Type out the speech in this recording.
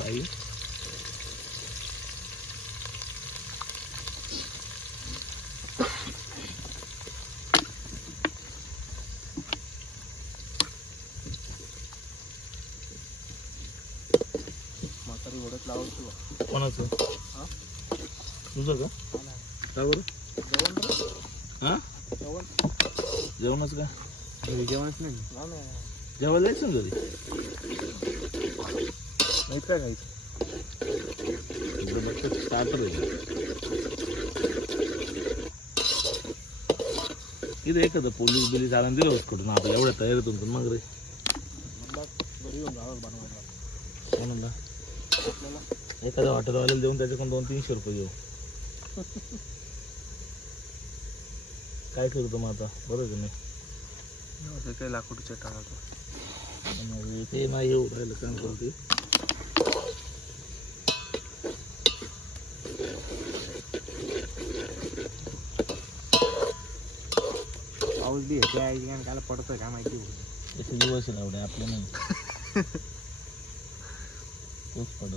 बाई म्हातारी ओढत लावतो. कोणाचं हा? तुझं का का बरं जेवण हा जेवण जेवणच का जेवणच नाही जेवायला जायचं ना घरी नाही काय खायचं. स्टार्टर आहे इथे एखादं पोलीस बिलीस आला दिलं होत कुठून आपल्या एवढ्या तयारीतून पण मग रे म्हणला घरी येऊन जावं बनवायला म्हणून ना आपल्याला. एखाद्या हॉटेलवाल्याला देऊन त्याच्याकडून 200-300 रुपये घेऊ काय करतो मग आता बरोबर नाही काही लाकूडच्या टाळाचं ते नाही येऊ राहिलं काम करते पाऊस बी येते आहे आणि कायला पडतोय काय माहिती. त्याचे दिवस आहे एवढे आपले नाही तोच पडून